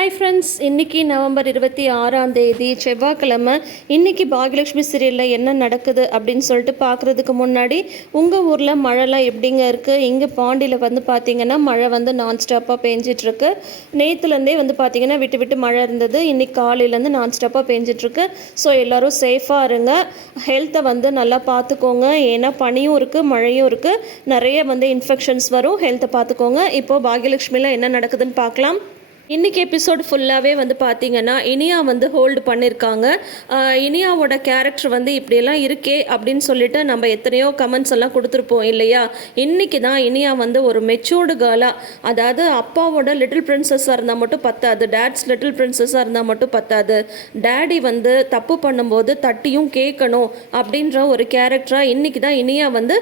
Hi friends, இன்றைக்கி November 26 செவ்வாய்க்கிழமை. இன்றைக்கி பாகியலட்சுமி சீரியலில் என்ன நடக்குது அப்படின்னு சொல்லிட்டு பார்க்குறதுக்கு முன்னாடி உங்கள் ஊரில் மழைலாம் எப்படிங்க இருக்குது? இங்கே பாண்டியில் வந்து பார்த்திங்கன்னா மழை வந்து நான்ஸ்டாப்பாக பேஞ்சிட்ருக்கு. நேற்றுலேருந்தே வந்து பார்த்திங்கன்னா விட்டு விட்டு மழை இருந்தது. இன்றைக்கி காலையிலேருந்து நான்ஸ்டாப்பாக பேஞ்சிட்ருக்கு. ஸோ எல்லோரும் சேஃபாக இருங்க, ஹெல்த்தை வந்து நல்லா பார்த்துக்கோங்க. ஏன்னா பனியும் இருக்குது, மழையும் இருக்குது, நிறைய வந்து இன்ஃபெக்ஷன்ஸ் வரும். ஹெல்த்தை பார்த்துக்கோங்க. இப்போது பாகியலட்சுமியில் என்ன நடக்குதுன்னு பார்க்கலாம். இன்றைக்கி எபிசோடு ஃபுல்லாகவே வந்து பார்த்திங்கன்னா இனியா வந்து ஹோல்டு பண்ணியிருக்காங்க. இனியாவோட கேரக்டர் வந்து இப்படியெல்லாம் இருக்கே அப்படின்னு சொல்லிட்டு நம்ம எத்தனையோ கமெண்ட்ஸ் எல்லாம் கொடுத்துருப்போம் இல்லையா? இன்றைக்கி தான் இனியா வந்து ஒரு மெச்சூர்டு கேர்ளாக, அதாவது அப்பாவோட லிட்டில் பிரின்சஸாக இருந்தால் மட்டும் பத்தாது, டேட்ஸ் லிட்டில் பிரின்சஸாக இருந்தால் மட்டும் பத்தாது, டேடி வந்து தப்பு பண்ணும்போது தட்டியும் கேட்கணும் அப்படின்ற ஒரு கேரக்டராக இன்றைக்கி தான் இனியா வந்து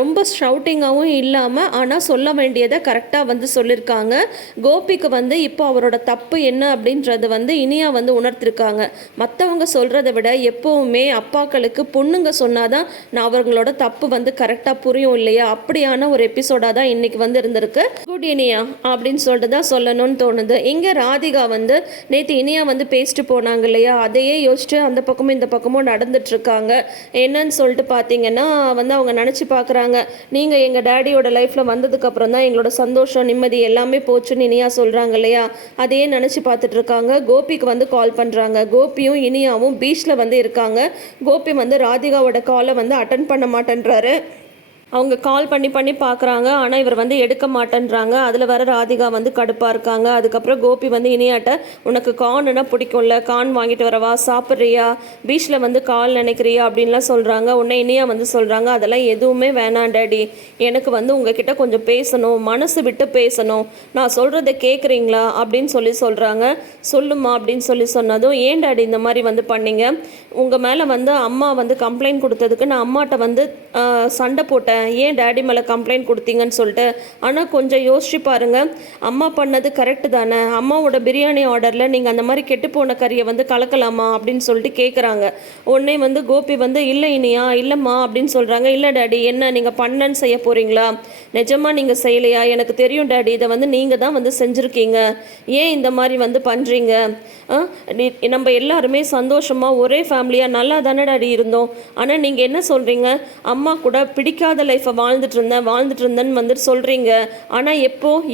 ரொம்ப ஷவுட்டிங்காகவும் இல்லாமல் ஆனால் சொல்ல வேண்டியதை கரெக்டாக வந்து சொல்லியிருக்காங்க. கோபிக்கு வந்து இப்போ அவரோட தப்பு என்ன அப்படின்றது வந்து இனியா வந்து உணர்த்திருக்காங்க. மற்றவங்க சொல்கிறத விட எப்போவுமே அப்பாக்களுக்கு பொண்ணுங்க சொன்னாதான் நான் அவங்களோட தப்பு வந்து கரெக்டாக புரியும் இல்லையா? அப்படியான ஒரு எபிசோடாக தான் இன்றைக்கி வந்து இருந்திருக்கு. குட் இனியா அப்படின்னு சொல்லிட்டு தான் சொல்லணும்னு தோணுது. இங்கே ராதிகா வந்து நேற்று இனியா வந்து பேசிட்டு போனாங்க இல்லையா? அதையே யோசிச்சுட்டு அந்த பக்கமும் இந்த பக்கமும் நடந்துட்டுருக்காங்க. என்னன்னு சொல்லிட்டு பார்த்தீங்கன்னா வந்து அவங்க நினச்சி பார்க்குறாங்க, நீங்கள் எங்கள் டேடியோட லைஃப்பில் வந்ததுக்கப்புறம் தான் எங்களோட சந்தோஷம் நிம்மதி எல்லாமே போச்சுன்னு இனியா சொல்கிறாங்க இல்லையா? அதையே நினச்சி பார்த்துட்டு இருக்காங்க. கோபிக்கு வந்து கால் பண்ணுறாங்க. கோபியும் இனியாவும் பீச்சில் வந்து இருக்காங்க. கோபி வந்து ராதிகாவோட காலை வந்து அட்டன் பண்ண மாட்டேன்றாரு. அவங்க கால் பண்ணி பார்க்குறாங்க, ஆனால் இவர் வந்து எடுக்க மாட்டேன்றாங்க. அதில் வர ராதிகா வந்து கடுப்பாக இருக்காங்க. அதுக்கப்புறம் கோபி வந்து இனியாட்ட, உனக்கு கார்னுன்னா பிடிக்கும்ல, கார்ன் வாங்கிட்டு வரவா, சாப்பிட்றியா, பீச்சில் வந்து கால் நினைக்கிறியா அப்படின்லாம் சொல்கிறாங்க. உடனே இனியா வந்து சொல்கிறாங்க, அதெல்லாம் எதுவுமே வேணாம் டேடி, எனக்கு வந்து உங்ககிட்ட கொஞ்சம் பேசணும், மனசு விட்டு பேசணும், நான் சொல்கிறத கேட்குறீங்களா அப்படின்னு சொல்கிறாங்க. சொல்லுமா அப்படின்னு சொன்னதும், ஏன் டேடி இந்த மாதிரி வந்து பண்ணீங்க? உங்கள் மேலே வந்து அம்மா வந்து கம்ப்ளைண்ட் கொடுத்ததுக்கு நான் அம்மாட்ட வந்து சண்டை போட்டேன், ஏன் டேடி மேலே கம்ப்ளைண்ட் கொடுத்தீங்கன்னு சொல்லிட்டு. ஆனால் கொஞ்சம் யோசிச்சு பாருங்கள், அம்மா பண்ணது கரெக்டு தானே? அம்மாவோட பிரியாணி ஆர்டரில் நீங்கள் அந்த மாதிரி கெட்டுப்போன கறியை வந்து கலக்கலாமா அப்படின்னு சொல்லிட்டு கேட்குறாங்க. உடனே வந்து கோபி வந்து இல்லை இனியா, இல்லைம்மா அப்படின்னு சொல்கிறாங்க. இல்லை டேடி, என்ன நீங்கள் பண்ணன்னு செய்ய போகிறீங்களா? நிஜமாக நீங்கள் செய்யலையா? எனக்கு தெரியும் டேடி, இதை வந்து நீங்கள் தான் வந்து செஞ்சுருக்கீங்க, ஏன் இந்த மாதிரி வந்து பண்ணுறீங்க? நம்ம எல்லாருமே சந்தோஷமாக ஒரே ஃபேமிலியாக நல்லா தானே டேடி இருந்தோம். ஆனால் நீங்கள் என்ன சொல்கிறீங்க, அம்மா கூட பிடிக்காத லைஃப்பை வாழ்ந்துட்டு இருந்தேன்னு வந்துட்டு சொல்கிறீங்க. ஆனால்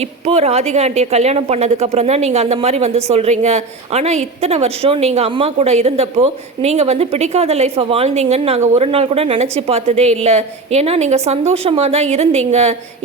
இப்போ ராதிகா ஆண்டியை கல்யாணம் பண்ணதுக்கப்புறம் தான் நீங்கள் அந்த மாதிரி வந்து சொல்கிறீங்க. ஆனால் இத்தனை வருஷம் நீங்கள் அம்மா கூட இருந்தப்போ நீங்கள் வந்து பிடிக்காத லைஃப்பை வாழ்ந்தீங்கன்னு நாங்கள் ஒரு நாள் கூட நினச்சி பார்த்ததே இல்லை. ஏன்னா நீங்கள் சந்தோஷமாக தான் இருந்தீங்க.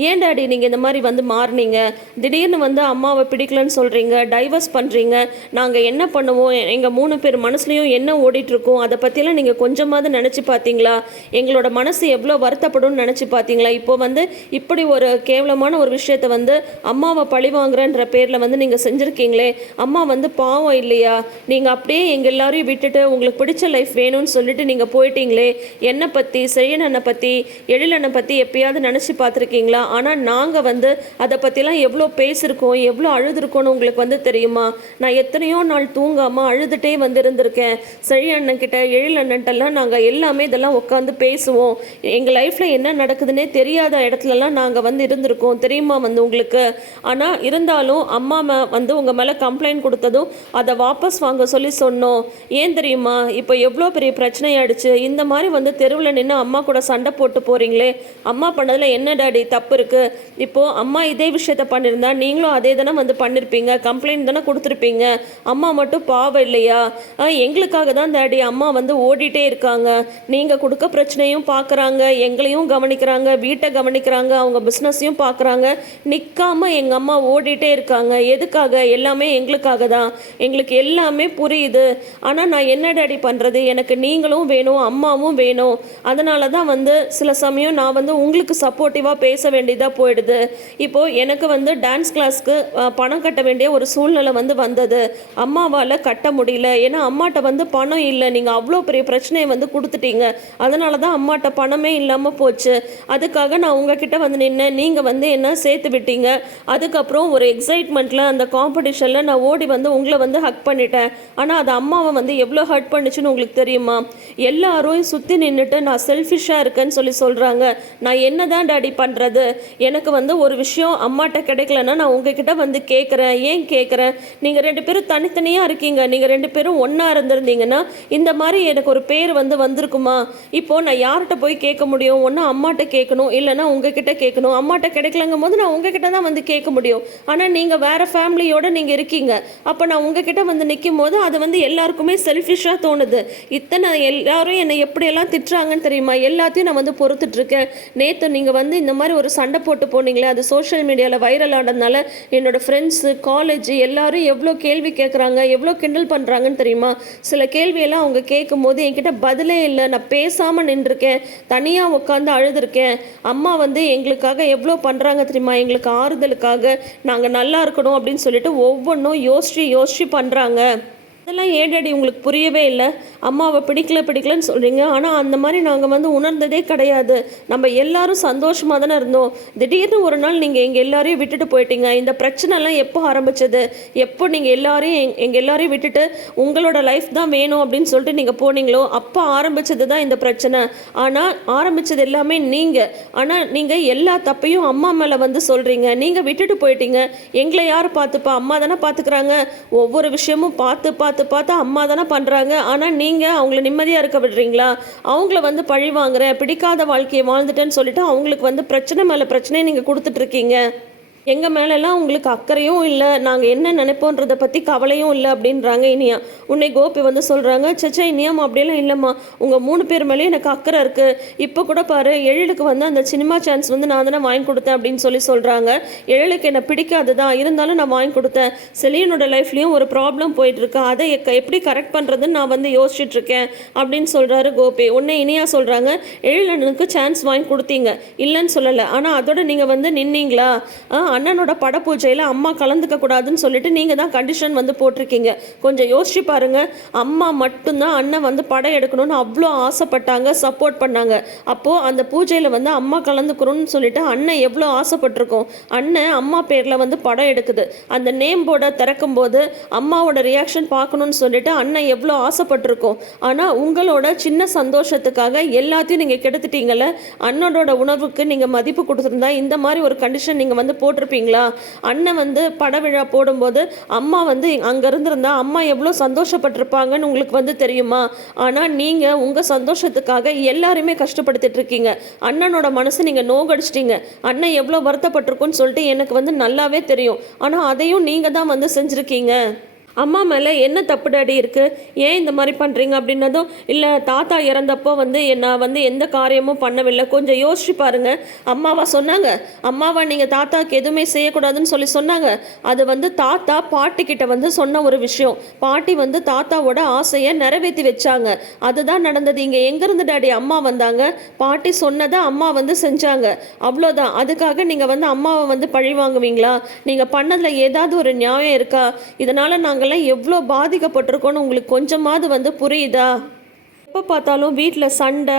ஏன் டேடி நீங்கள் இந்த மாதிரி வந்து மாறினீங்க? திடீர்னு வந்து அம்மாவை பிடிக்கலன்னு சொல்கிறீங்க, டைவர்ஸ் பண்ணுறீங்க. நாங்கள் என்ன பண்ணுவோம், எங்கள் 3 பேர் மனசுலையும் என்ன ஓடிட்டுருக்கோம், அதை பற்றிலாம் நீங்கள் கொஞ்சமாவது நினச்சி பார்த்தீங்களா? எங்களோட மனசு எவ்வளோ வருத்தப்படும் நினச்சி பார்த்தீங்களா? இப்போ வந்து இப்படி ஒரு கேவலமான ஒரு விஷயத்தை வந்து அம்மாவை பழிவாங்குறன்ற பேரில் வந்து நீங்கள் செஞ்சுருக்கீங்களே. அம்மா வந்து பாவம் இல்லையா? நீங்கள் அப்படியே எங்கள் எல்லாரையும் விட்டுட்டு உங்களுக்கு பிடிச்ச லைஃப் வேணும்னு சொல்லிட்டு நீங்கள் போயிட்டீங்களே. என்னை பற்றி, செழியனை பற்றி, எழிலனை பற்றி எப்பயாவது நினச்சி பார்த்துருக்கீங்களா? ஆனால் நாங்கள் வந்து அதை பற்றிலாம் எவ்வளோ பேசியிருக்கோம், எவ்வளோ அழுதுருக்கோன்னு உங்களுக்கு வந்து தெரியுமா? நான் எத்தனையோ நாள் தூங்காமல் அழுதுகிட்டே வந்து இருந்திருக்கேன். செழியண்ணன்கிட்ட, எழிலண்ணன்ட்டெல்லாம் நாங்கள் எல்லாமே இதெல்லாம் உட்காந்து பேசுவோம். எங்கள் லைஃப்பில் என்ன நடக்குதுன்னே தெரியாத இடத்துலலாம் நாங்கள் வந்து இருந்திருக்கோம் தெரியுமா வந்து உங்களுக்கு? ஆனால் இருந்தாலும் அம்மா வந்து உங்கள் மேலே கம்ப்ளைண்ட் கொடுத்ததும் அதை வாபஸ் வாங்க சொல்லி சொன்னோம். ஏன் தெரியுமா? இப்போ எவ்வளோ பெரிய பிரச்சனையாயிடுச்சு. இந்த மாதிரி வந்து தெருவில் நின்று அம்மா கூட சண்டை போட்டு போகிறீங்களே. அம்மா பண்ணதில் என்ன டேடி தப்பு இருக்குது? இப்போது அம்மா இதே விஷயத்த பண்ணியிருந்தா நீங்களும் அதே தானே வந்து பண்ணியிருப்பீங்க, கம்ப்ளைண்ட் தானே கொடுத்துருப்பீங்க. அம்மா மட்டும் பாவம் இல்லையா? எங்களுக்காக தான் டேடி அம்மா வந்து ஓடிட்டே இருக்காங்க. நீங்கள் கொடுக்க பிரச்சனையும் பார்க்குறாங்க, எங்களையும் கவனிக்கிறாங்க, வீட்டை கவனிக்கிறாங்க, அவங்க பிஸ்னஸையும் பார்க்குறாங்க. நிற்காமல் எங்கள் அம்மா ஓடிட்டே இருக்காங்க. எதுக்காக? எல்லாமே எங்களுக்காக தான். எங்களுக்கு எல்லாமே புரியுது. ஆனால் நான் என்ன டேடி பண்ணுறது? எனக்கு நீங்களும் வேணும், அம்மாவும் வேணும். அதனால தான் வந்து சில சமயம் நான் வந்து உங்களுக்கு சப்போர்ட்டிவாக பேச வேண்டியதாக போயிடுது. இப்போது எனக்கு வந்து டான்ஸ் கிளாஸ்க்கு பணம் கட்ட வேண்டிய ஒரு சூழ்நிலை வந்து வந்தது. அம்மாவால் கட்ட முடியல. ஏன்னா அம்மாட்ட வந்து பணம் இல்லை. நீங்கள் அவ்வளோ பெரிய பிரச்சனையை வந்து கொடுத்துட்டீங்க. அதனால தான் அம்மாட்ட பணமே இல்லாமல் போச்சு. அதுக்காக நான் உங்ககிட்ட வந்து நின்னேன், நீங்கள் வந்து என்ன சேர்த்து விட்டீங்க. அதுக்கப்புறம் ஒரு எக்ஸைட்மெண்ட்டில் அந்த காம்படிஷனில் நான் ஓடி வந்து உங்களை வந்து ஹக் பண்ணிட்டேன். ஆனால் அது அம்மாவை வந்து எவ்வளோ ஹர்ட் பண்ணுச்சுன்னு உங்களுக்கு தெரியுமா? எல்லாரும் சுற்றி நின்றுட்டு நான் செல்ஃபிஷாக இருக்கேன்னு சொல்கிறாங்க. நான் என்ன தான் டாடி பண்ணுறது? எனக்கு வந்து ஒரு விஷயம் அம்மாட்ட கிடைக்கலன்னா நான் உங்ககிட்ட வந்து கேட்குறேன். ஏன் கேட்குறேன்? நீங்கள் 2 பேரும் தனித்தனியாக இருக்கீங்க. நீங்கள் 2 பேரும் ஒன்றா இருந்திருந்தீங்கன்னா இந்த மாதிரி எனக்கு ஒரு பேர் வந்து வந்திருக்குமா? இப்போது நான் யார்கிட்ட போய் கேட்க முடியும்? ஒன்று அம்மாட்ட கேட்கணும், இல்லைன்னா உங்ககிட்ட கேட்கணும். அம்மாட்ட கிடைக்கலங்கும் போது நான் உங்ககிட்ட தான் வந்து கேட்க முடியும். ஆனால் நீங்கள் வேறு ஃபேமிலியோடு நீங்கள் இருக்கீங்க. அப்போ நான் உங்ககிட்ட வந்து நிற்கும் போது அது வந்து எல்லாருக்குமே செல்ஃபிஷாக தோணுது. இத்தனை எல்லாரும் என்னை எப்படியெல்லாம் திட்டுறாங்கன்னு தெரியுமா? எல்லாத்தையும் நான் வந்து பொறுத்துட்ருக்கேன். நேற்று நீங்கள் வந்து இந்த மாதிரி ஒரு சண்டை போட்டு போனீங்களே, அது சோஷியல் மீடியாவில் வைரல் ஆனதுனால என்னோடய ஃப்ரெண்ட்ஸு, காலேஜ் எல்லாரும் எவ்வளோ கேள்வி கேட்குறாங்க, எவ்வளோ கிண்டல் பண்ணுறாங்கன்னு தெரியுமா? சில கேள்வியெல்லாம் அவங்க கேட்கும்போது என்கிட்ட பதிலே இல்லை. நான் பேசாமல் நின்றுருக்கேன், தனியாக உட்காந்து அழுதுருக்கேன். அம்மா வந்து எங்களுக்காக எவ்வளோ பண்ணுறாங்க தெரியுமா? எங்களுக்கு ஆறுதலுக்காக நாங்கள் நல்லா இருக்கணும் அப்படின்னு சொல்லிட்டு ஒவ்வொன்றும் யோசிச்சு பண்ணுறாங்க. அதெல்லாம் ஏன் டாடி உங்களுக்கு புரியவே இல்லை? அம்மாவை பிடிக்கலன்னு சொல்கிறீங்க, ஆனால் அந்த மாதிரி நாங்கள் வந்து உணர்ந்ததே கிடையாது. நம்ம எல்லாரும் சந்தோஷமாக தானே இருந்தோம். திடீர்னு ஒரு நாள் நீங்கள் எங்கள் எல்லாரையும் விட்டுட்டு போயிட்டீங்க. இந்த பிரச்சனைலாம் எப்போ ஆரம்பிச்சது? எப்போ நீங்கள் எங்கள் எல்லாரையும் விட்டுட்டு உங்களோட லைஃப் தான் வேணும் அப்படின்னு சொல்லிட்டு நீங்கள் போனீங்களோ அப்போ ஆரம்பித்தது தான் இந்த பிரச்சனை. ஆனால் ஆரம்பித்தது எல்லாமே நீங்கள். ஆனால் நீங்கள் எல்லா தப்பையும் அம்மா மேலே வந்து சொல்கிறீங்க. நீங்கள் விட்டுட்டு போயிட்டீங்க. எங்களை யார் பார்த்துப்பா? அம்மா தானே பார்த்துக்கிறாங்க. ஒவ்வொரு விஷயமும் பார்த்து அம்மா தானே பண்ணுறாங்க. ஆனால் நீங்கள் அவங்கள நிம்மதியாக இருக்க விடுறீங்களா? அவங்கள வந்து பழி வாங்குறேன், பிடிக்காத வாழ்க்கையை வாழ்ந்துட்டேன்னு சொல்லிட்டு அவங்களுக்கு வந்து பிரச்சனை மேலே பிரச்சனையை நீங்கள் கொடுத்துட்ருக்கீங்க. எங்கள் மேலெல்லாம் உங்களுக்கு அக்கறையும் இல்லை, நாங்கள் என்ன நினைப்போன்றதை பற்றி கவலையும் இல்லை அப்படின்றாங்க இனியா. உன்னை கோபி வந்து சொல்கிறாங்க, சச்சா இனியாம்மா அப்படியெல்லாம் இல்லைம்மா, உங்கள் 3 பேர் மேலேயும் எனக்கு அக்கறை இருக்குது. இப்போ கூட பாரு, எழிலுக்கு வந்து அந்த சினிமா சான்ஸ் வந்து நான் தானே வாங்கி கொடுத்தேன் அப்படின்னு சொல்கிறாங்க. எழிலுக்கு என்னை பிடிக்காது தான், இருந்தாலும் நான் வாங்கி கொடுத்தேன். செலியனோட லைஃப்லேயும் ஒரு ப்ராப்ளம் போயிட்டுருக்கு, அதை எப்படி கரெக்ட் பண்ணுறதுன்னு நான் வந்து யோசிச்சுட்ருக்கேன் அப்படின்னு சொல்கிறாரு கோபி. உன்னை இனியா சொல்கிறாங்க, எழிலனுக்கு சான்ஸ் வாங்கி கொடுத்தீங்க, இல்லைன்னு சொல்லலை, ஆனால் அதோட நீங்கள் வந்து நின்னீங்களா? அண்ணனோட படப்பூஜையில் அம்மா கலந்துக்க கூடாதுன்னு சொல்லிட்டு நீங்கள் தான் கண்டிஷன் வந்து போட்டிருக்கீங்க. கொஞ்சம் யோசிச்சு பாருங்கள். அம்மா மட்டும்தான் அண்ணன் வந்து படம் எடுக்கணும்னு அவ்வளோ ஆசைப்பட்டாங்க, சப்போர்ட் பண்ணாங்க. அப்போது அந்த பூஜையில் வந்து அம்மா கலந்துக்கணும்னு சொல்லிட்டு அண்ணன் எவ்வளோ ஆசைப்பட்டிருக்கோம். அண்ணன் அம்மா பேரில் வந்து படம் எடுக்குது. அந்த நேம் போர்டை திறக்கும் போது அம்மாவோட ரியாக்ஷன் பார்க்கணுன்னு சொல்லிட்டு அண்ணன் எவ்வளோ ஆசைப்பட்டிருக்கோம். ஆனால் உங்களோட சின்ன சந்தோஷத்துக்காக எல்லாத்தையும் நீங்கள் கெடுத்துட்டீங்கல்ல. அண்ணனோட உணர்வுக்கு நீங்கள் மதிப்பு கொடுத்துருந்தா இந்த மாதிரி ஒரு கண்டிஷன் நீங்கள் வந்து போட்டிருப்பீங்களா? அண்ணன் வந்து பட விழா போடும்போது அம்மா வந்து அங்கே இருந்திருந்தா அம்மா எவ்வளோ சந்தோஷப்பட்டிருப்பாங்கன்னு உங்களுக்கு வந்து தெரியுமா? ஆனால் நீங்கள் உங்கள் சந்தோஷத்துக்காக எல்லாருமே கஷ்டப்படுத்திட்டு இருக்கீங்க. அண்ணனோட மனசு நீங்கள் நோகடிச்சிட்டீங்க. அண்ணன் எவ்வளோ வருத்தப்பட்டிருக்குன்னு சொல்லிட்டு எனக்கு வந்து நல்லாவே தெரியும். ஆனால் அதையும் நீங்கள் தான் வந்து செஞ்சுருக்கீங்க. அம்மா மேலே என்ன தப்பு டாடி இருக்குது? ஏன் இந்த மாதிரி பண்ணுறீங்க அப்படின்னதும், இல்லை தாத்தா இறந்தப்போ வந்து நான் வந்து எந்த காரியமும் பண்ணவில்லை, கொஞ்சம் யோசிச்சு பாருங்கள். அம்மாவா சொன்னாங்க? அம்மாவா நீங்கள் தாத்தாவுக்கு எதுவுமே செய்யக்கூடாதுன்னு சொன்னாங்க? அது வந்து தாத்தா பாட்டிக்கிட்ட வந்து சொன்ன ஒரு விஷயம். பாட்டி வந்து தாத்தாவோட ஆசையை நிறைவேற்றி வச்சாங்க. அதுதான் நடந்தது. இங்கே எங்கேருந்து டாடி அம்மா வந்தாங்க? பாட்டி சொன்னதை அம்மா வந்து செஞ்சாங்க, அவ்வளோதான். அதுக்காக நீங்கள் வந்து அம்மாவை வந்து பழி வாங்குவீங்களா? நீங்கள் பண்ணதில் ஏதாவது ஒரு நியாயம் இருக்கா? இதனால் நாங்கள் எவ்வளோ பாதிக்கப்பட்டிருக்கோன்னு உங்களுக்கு கொஞ்சமாவது வந்து புரியுதா? எப்போ பார்த்தாலும் வீட்டில் சண்டை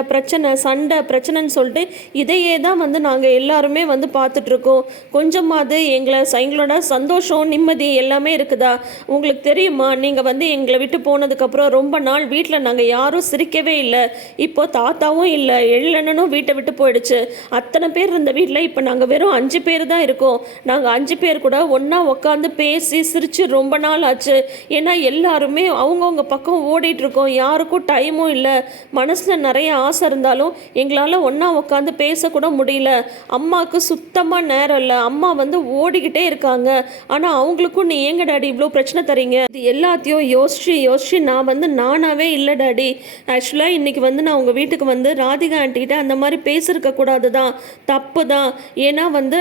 பிரச்சனைன்னு சொல்லிட்டு இதையே தான் வந்து நாங்கள் எல்லாருமே வந்து பார்த்துட்ருக்கோம். கொஞ்சமாவது எங்களோட சந்தோஷம், நிம்மதி எல்லாமே இருக்குதா? உங்களுக்கு தெரியுமா, நீங்கள் வந்து எங்களை விட்டு போனதுக்கப்புறம் ரொம்ப நாள் வீட்டில் நாங்கள் யாரும் சிரிக்கவே இல்லை. இப்போ தாத்தாவும் இல்லை, எழிலண்ணனும் வீட்டை விட்டு போயிடுச்சு. அத்தனை பேர் இருந்த வீட்டில் இப்போ நாங்கள் வெறும் 5 பேர் தான் இருக்கோம். நாங்கள் 5 பேர் கூட ஒன்றா உட்காந்து பேசி சிரித்து ரொம்ப நாள் ஆச்சு. ஏன்னா எல்லாருமே அவங்கவுங்க பக்கம் ஓடிட்டுருக்கோம். யாருக்கும் டைமும் இல்லை. மனசில் நிறைய ஆசை இருந்தாலும் எங்களால் ஒன்றா உட்காந்து பேசக்கூட முடியல. அம்மாவுக்கு சுத்தமாக நேரம் இல்லை. அம்மா வந்து ஓடிக்கிட்டே இருக்காங்க. ஆனால் அவங்களுக்கும் நீ ஏங்க டாடி இவ்வளோ பிரச்சனை தரீங்க? இது எல்லாத்தையும் யோசிச்சு நான் வந்து நானாகவே இல்லை டாடி. ஆக்சுவலாக இன்றைக்கி வந்து நான் உங்கள் வீட்டுக்கு வந்து ராதிகா ஆண்டிகிட்ட அந்த மாதிரி பேசியிருக்க கூடாது தான், தப்பு தான். ஏன்னா வந்து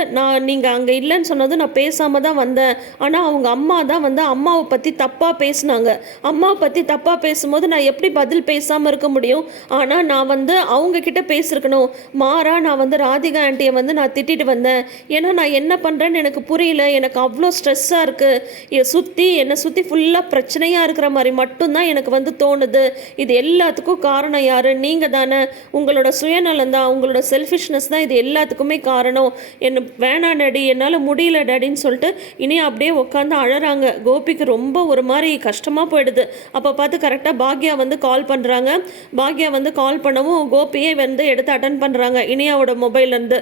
நீங்கள் அங்கே இல்லைன்னு சொன்னதும் நான் பேசாமல் தான் வந்தேன். ஆனால் அவங்க அம்மா தான் வந்து அம்மாவை பற்றி தப்பாக பேசினாங்க. அம்மாவை பற்றி தப்பாக பேசும்போது நான் எப்படி பதில் பேசாமல் இருக்க முடியும். ஆனால் நான் வந்து அவங்க கிட்ட பேசியிருக்கணும். மாறா நான் வந்து ராதிகா ஆண்டியை வந்து நான் திட்டிட்டு வந்தேன். ஏன்னா நான் என்ன பண்ணுறேன்னு எனக்கு புரியல. எனக்கு அவ்வளோ ஸ்ட்ரெஸ்ஸாக இருக்குது. என்னை சுற்றி ஃபுல்லாக பிரச்சனையாக இருக்கிற மாதிரி மட்டும்தான் எனக்கு வந்து தோணுது. இது எல்லாத்துக்கும் காரணம் யார்? நீங்கள் தானே. உங்களோட சுயநலம் தான், உங்களோட செல்ஃபிஷ்னஸ் தான் இது எல்லாத்துக்குமே காரணம். என்ன வேணாம் டாடி, என்னால் முடியல டாடின்னு சொல்லிட்டு இனி அப்படியே உட்காந்து அழறாங்க. கோபிக்கு ரொம்ப ஒரு மாதிரி கஷ்டமாக போயிடுது. அப்போ பார்த்து கரெக்டாக பாக்யா வந்து கால் பண்ணுறாங்க. பாக்யா வந்து கால் பண்ணவும் கோபியே வந்து எடுத்து அட்டன் பண்ணுறாங்க இனியாவோட மொபைல்லேருந்து.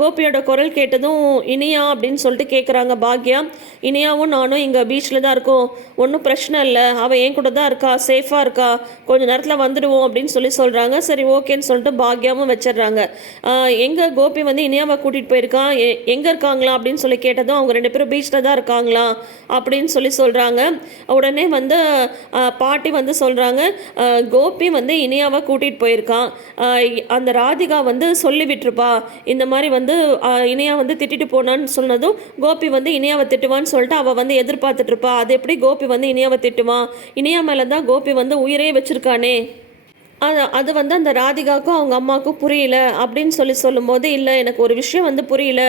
கோபியோட குரல் கேட்டதும் இனியா அப்படின்னு சொல்லிட்டு கேட்குறாங்க பாக்யா. இனியாவும் நானும் இங்கே பீச்சில் தான் இருக்கோம், ஒன்றும் பிரச்சனை இல்லை, அவள் என் கூட தான் இருக்கா, சேஃபாக இருக்கா, கொஞ்சம் நேரத்தில் வந்துடுவோம் அப்படின்னு சொல்கிறாங்க. சரி ஓகேன்னு சொல்லிட்டு பாக்யாவும் வச்சிடுறாங்க. எங்கே கோபி வந்து இனியாவை கூட்டிகிட்டு போயிருக்கான், எங்கே இருக்காங்களா அப்படின்னு சொல்லி கேட்டதும் அவங்க 2 பேரும் பீச்சில் தான் இருக்காங்களா அப்படின்னு சொல்கிறாங்க. உடனே வந்து பாட்டி வந்து சொல்கிறாங்க, கோபி வந்து இனியாவை கூட்டிகிட்டு போயிருக்கான், அந்த ராதிகா வந்து சொல்லிவிட்டுருப்பா இந்த மாதிரி வந்து இனியா வந்து திட்டிட்டு போனான்னு சொன்னதும் கோபி வந்து இனியாவை திட்டுவான்னு சொல்லிட்டு அவள் வந்து எதிர்பார்த்துட்ருப்பா. அது எப்படி கோபி வந்து இனியாவை திட்டுவான்? இனியா மேலே தான் கோபி வந்து உயிரே வச்சுருக்கானே. அது வந்து அந்த ராதிகாவுக்கும் அவங்க அம்மாவுக்கும் புரியல அப்படின்னு சொல்லும்போது, இல்லை எனக்கு ஒரு விஷயம் வந்து புரியல.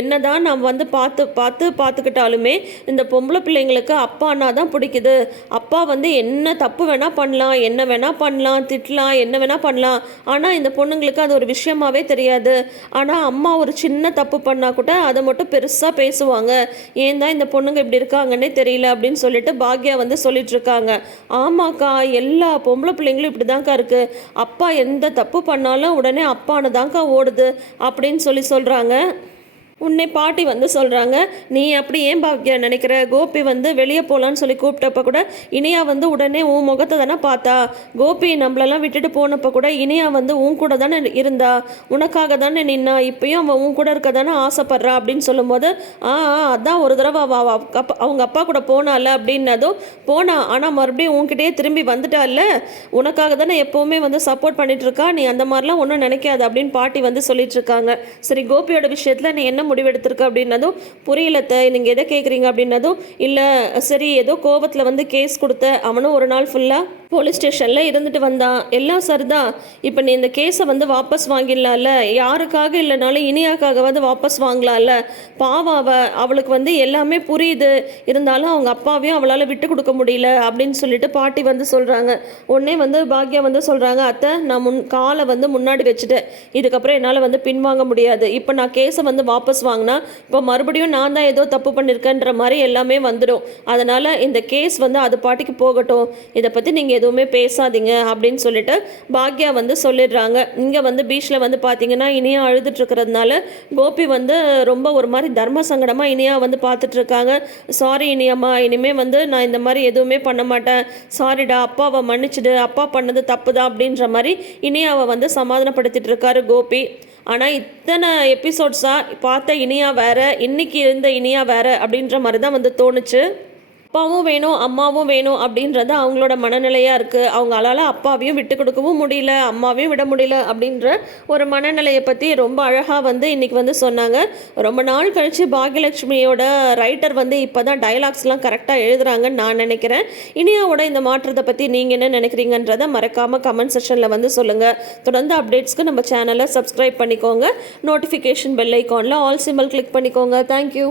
என்ன தான் நான் வந்து பார்த்துக்கிட்டாலுமே இந்த பொம்பளை பிள்ளைங்களுக்கு அப்பான்னா தான் பிடிக்குது. அப்பா வந்து என்ன தப்பு வேணால் பண்ணலாம், என்ன வேணால் பண்ணலாம், திட்டலாம், என்ன வேணால் பண்ணலாம். ஆனால் இந்த பொண்ணுங்களுக்கு அது ஒரு விஷயமாவே தெரியாது. ஆனால் அம்மா ஒரு சின்ன தப்பு பண்ணால் கூட அதை மட்டும் பெருசாக பேசுவாங்க. ஏன் தான் இந்த பொண்ணுங்க இப்படி இருக்காங்கன்னே தெரியல அப்படின்னு சொல்லிட்டு பாக்யா வந்து சொல்லிட்டுருக்காங்க. ஆமாக்கா, எல்லா பொம்பளை பிள்ளைங்களும் இப்படி தான்க்கா இருக்கு. அப்பா எந்த தப்பு பண்ணாலும் உடனே அப்பான்னு தான்க்கா ஓடுது அப்படின்னு சொல்கிறாங்க. உன்னை பாட்டி வந்து சொல்கிறாங்க, நீ அப்படி ஏன் பாக்யா நினைக்கிற? கோபி வந்து வெளியே போகலான்னு சொல்லி கூப்பிட்டப்ப கூட இனியா வந்து உடனே உன் முகத்தை தானே பார்த்தா. கோபி நம்மளெல்லாம் விட்டுட்டு போனப்போ கூட இனியா வந்து உன் கூட தானே இருந்தா, உனக்காக தானே நின்னா, இப்பயும் அவன் உன் கூட இருக்க தானே ஆசைப்பட்றா அப்படின்னு சொல்லும்போது, அதான் ஒரு தடவை அவங்க அப்பா கூட போனால அப்படின்னதும் போனா, ஆனால் மறுபடியும் உன்கிட்டயே திரும்பி வந்துட்டால, உனக்காக தானே எப்போவுமே வந்து சப்போர்ட் பண்ணிகிட்ருக்கா, நீ அந்த மாதிரிலாம் ஒன்றும் நினைக்காது அப்படின்னு பாட்டி வந்து சொல்லிட்டுருக்காங்க. சரி, கோபியோட விஷயத்தில் நீ என்ன முடிவெடுத்திருக்க அப்படின்னதும், புரியலத்த நீங்கள் எதை கேட்குறீங்க அப்படின்னதும், இல்லை சரி ஏதோ கோபத்தில் வந்து கேஸ் கொடுத்த, அவனும் ஒரு நாள் ஃபுல்லாக போலீஸ் ஸ்டேஷனில் இருந்துட்டு வந்தான், எல்லாம் சரிதான். இப்போ நீ இந்த கேஸை வந்து வாபஸ் வாங்கிடலாம்ல, யாருக்காக இல்லைனாலும் இனியாக்காகவாது வாபஸ் வாங்கலாம்ல. பாவாவ அவளுக்கு வந்து எல்லாமே புரியுது, இருந்தாலும் அவங்க அப்பாவையும் அவளால் விட்டு கொடுக்க முடியல அப்படின்னு சொல்லிட்டு பாட்டி வந்து சொல்கிறாங்க. உடனே வந்து பாக்யா வந்து சொல்கிறாங்க, அத்தை நான் காலை வந்து முன்னாடி வச்சுட்டேன், இதுக்கப்புறம் என்னால் வந்து பின்வாங்க முடியாது. இப்போ நான் கேஸை வந்து வாபஸ் வாங்கினா இப்போ மறுபடியும் நான் தான் ஏதோ தப்பு பண்ணியிருக்கேன்ற மாதிரி எல்லாமே வந்துடும். அதனால் இந்த கேஸ் வந்து அது பாட்டிக்கு போகட்டும், இதை பற்றி நீங்கள் எதுவுமே பேசாதீங்க அப்படின்னு சொல்லிட்டு பாக்யா வந்து சொல்லிடுறாங்க. இங்கே வந்து பீச்சில் வந்து பார்த்தீங்கன்னா இனியா அழுதுட்டுருக்கிறதுனால கோபி வந்து ரொம்ப ஒரு மாதிரி தர்ம சங்கடமாக இனியா வந்து பார்த்துட்ருக்காங்க. சாரி இனியாம்மா, இனிமேல் வந்து நான் இந்த மாதிரி எதுவுமே பண்ண மாட்டேன், சாரிடா, அப்பாவை மன்னிச்சிடு, அப்பா பண்ணது தப்பு தான் அப்படின்ற மாதிரி இனியாவை வந்து சமாதானப்படுத்திட்டு இருக்காரு கோபி. ஆனால் இத்தனை எபிசோட்ஸாக பார்த்த இனியா வேறு, இன்றைக்கி இருந்த இனியா வேறு அப்படின்ற மாதிரி தான் வந்து தோணுச்சு. அப்பாவும் வேணும் அம்மாவும் வேணும் அப்படின்றது அவங்களோட மனநிலையாக இருக்குது. அவங்களால அப்பாவையும் விட்டு கொடுக்கவும் முடியல, அம்மாவையும் விட முடியல அப்படின்ற ஒரு மனநிலையை பற்றி ரொம்ப அழகாக வந்து இன்றைக்கி வந்து சொன்னாங்க. ரொம்ப நாள் கழித்து பாக்யலட்சுமியோட ரைட்டர் வந்து இப்போ தான் டைலாக்ஸ்லாம் கரெக்டாக எழுதுகிறாங்கன்னு நான் நினைக்கிறேன். இனியாவோட இந்த மாற்றத்தை பற்றி நீங்கள் என்ன நினைக்கிறீங்கன்றதை மறக்காமல் கமெண்ட் செக்ஷனில் வந்து சொல்லுங்கள். தொடர்ந்து அப்டேட்ஸ்க்கு நம்ம சேனலை சப்ஸ்கிரைப் பண்ணிக்கோங்க. நோட்டிஃபிகேஷன் பெல் ஐக்கானில் ஆல் சிம்பிள் கிளிக் பண்ணிக்கோங்க. தேங்க்யூ.